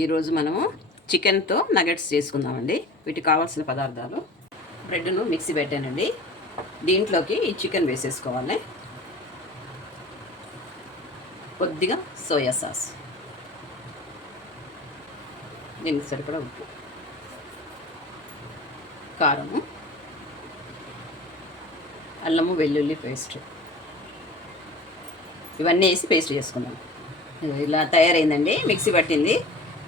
ఈరోజు మనము చికెన్తో నగెట్స్ చేసుకుందామండి. వీటికి కావాల్సిన పదార్థాలు: బ్రెడ్ను మిక్సీ పెట్టానండి. దీంట్లోకి ఈ చికెన్ వేసేసుకోవాలి. కొద్దిగా సోయా సాస్, దీనికి సరిపడా ఉప్పు, కారము, అల్లము వెల్లుల్లి పేస్ట్, ఇవన్నీ వేసి పేస్ట్ చేసుకుందాం. ఇలా తయారైందండి, మిక్సీ పట్టింది.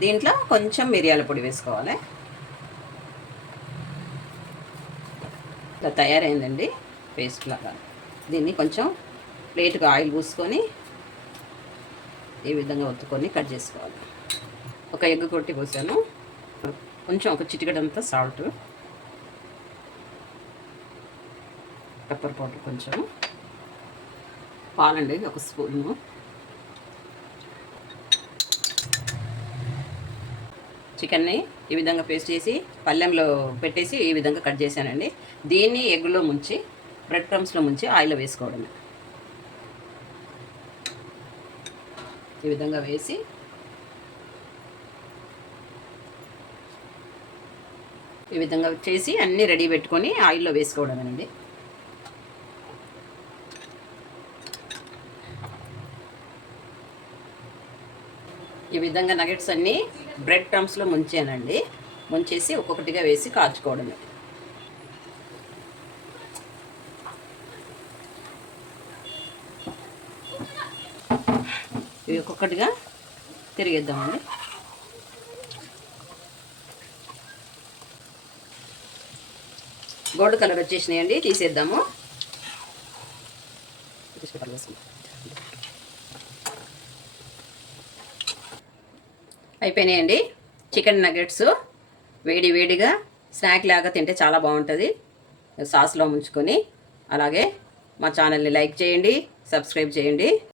దీంట్లో కొంచెం మిరియాల పొడి వేసుకోవాలి. ఇలా తయారైందండి పేస్ట్ లాగా. దీన్ని కొంచెం ప్లేట్కి ఆయిల్ పూసుకొని ఈ విధంగా ఒత్తుకొని కట్ చేసుకోవాలి. ఒక ఎగ్ కొట్టి పోసాను. కొంచెం ఒక చిటికెడంతా సాల్ట్, పెప్పర్ పౌడర్ కొంచెం, పాలండి ఒక స్పూను, చికెన్ని ఈ విధంగా పేస్ట్ చేసి పళ్ళెంలో పెట్టేసి ఈ విధంగా కట్ చేశానండి. దీన్ని ఎగ్లో ముంచి బ్రెడ్ క్రమ్స్లో ముంచి ఆయిల్లో వేసుకోవడమే. ఈ విధంగా వేసి ఈ విధంగా చేసి అన్నీ రెడీ పెట్టుకొని ఆయిల్లో వేసుకోవడమేనండి. ఈ విధంగా నగెట్స్ అన్నీ బ్రెడ్ క్రమ్స్లో ముంచానండి. ముంచేసి ఒక్కొక్కటిగా వేసి కాల్చుకోవడమే. ఇవి ఒక్కొక్కటిగా తిరిగేద్దామండి. Gold colour వచ్చేసినాయండి, తీసేద్దాము. అయిపోయినాయండి చికెన్ నగెట్స్. వేడి వేడిగా స్నాక్ లాగా తింటే చాలా బాగుంటుంది, సాస్లో ముంచుకొని. అలాగే మా ఛానల్ని లైక్ చేయండి, సబ్స్క్రైబ్ చేయండి.